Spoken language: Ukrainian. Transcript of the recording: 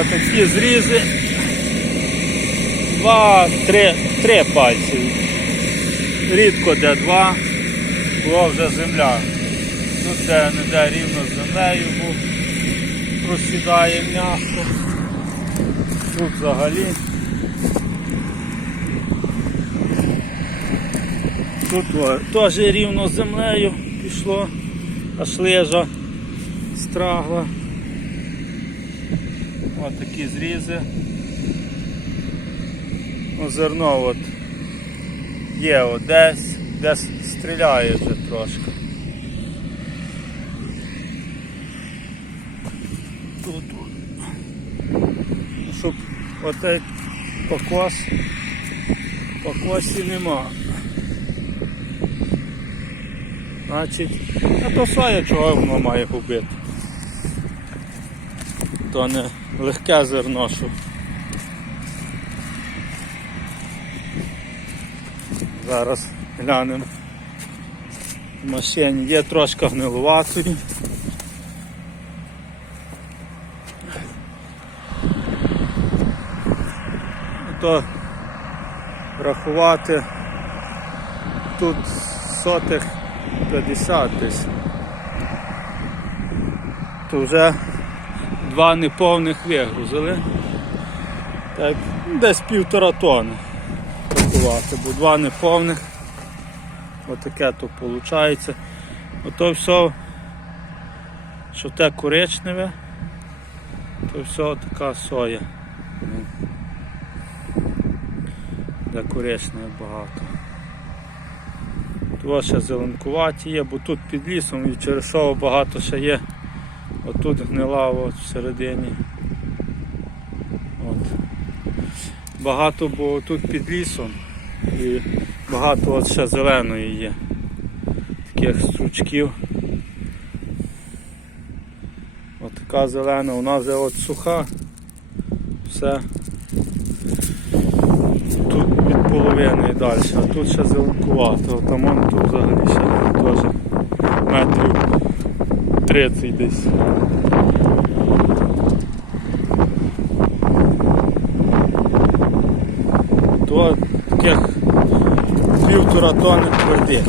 Отакі зрізи. Два, три, три пальці. Рідко де два, бо вже земля. Тут де не де рівно з землею, бо просідає м'яко. Тут взагалі. Тут теж рівно з землею пішло, аж лежа страгла. Ось такі зрізи. Ну, зерно от є от десь, десь стріляє вже трошки. Тут, щоб отей покос, покосі нема. Значить, а то соя чого воно має губити. То не легке зерно, що зараз глянемо. В машині є трошки гнилуватої. То рахувати тут сотих 50 десь. То вже два неповних вигрузили. Так, десь півтора тони рахувати, бо два неповних. Отаке то виходить. Ото все, що те коричневе, то все така соя. Де коричневе багато. Тут ще зеленкуваті є, бо тут під лісом і через що багато ще є. Отут гнила от всередині. От. Багато, бо тут під лісом і багато от ще зеленої є. Таких стручків. От така зелена, вона вже от суха. Все. Тут від половини і далі, а тут ще зеленкувато, там тут взагалі ще теж метрів 30 десь. То таких півтора тонни твердих.